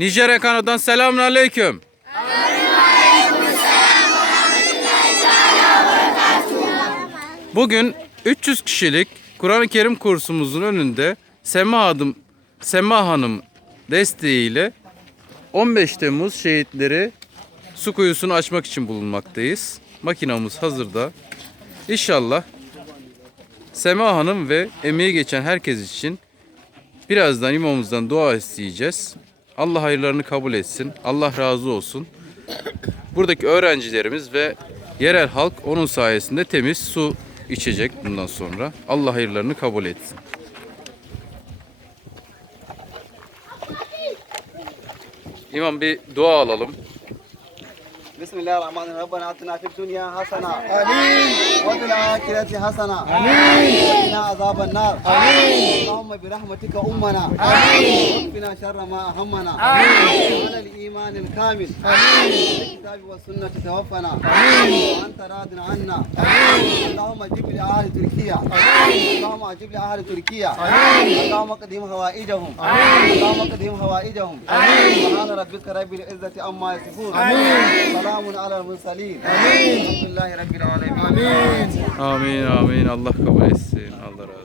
Nijerya Kano'dan selamun aleyküm. Bugün 300 kişilik Kur'an-ı Kerim kursumuzun önünde Sema Hanım, Sema Hanım desteğiyle 15 Temmuz şehitleri su kuyusunu açmak için bulunmaktayız. Makinamız hazırda. İnşallah Sema Hanım ve emeği geçen herkes için birazdan imamımızdan dua isteyeceğiz. Allah hayırlarını kabul etsin. Allah razı olsun. Buradaki öğrencilerimiz ve yerel halk onun sayesinde temiz su içecek bundan sonra. Allah hayırlarını kabul etsin. İmam bir dua alalım. بسم الله الرحمن الرحيم. ربنا آتنا في الدنيا حسنة آمين. وفي الآخرة حسنة. آمين. وقنا عذاب النار. آمين. اللهم برحمتك أمنا. آمين. وقنا شر ما اهمنا آمين. الكامل آمين. الكتاب والسنة توفنا. آمين. وأنت راض عنا. آمين. اللهم اجب لأهل تركيا. آمين. اللهم اجب لأهل تركيا. آمين. اللهم اقدهم هوائجهم آمين. اللهم اقدهم هوائجهم آمين. سبحان ربك رب العزة عما يصفون. آمين. سلام على المرسلين. آمين. الحمد لله رب العالمين. آمين. آمين آمين. الله كويس الله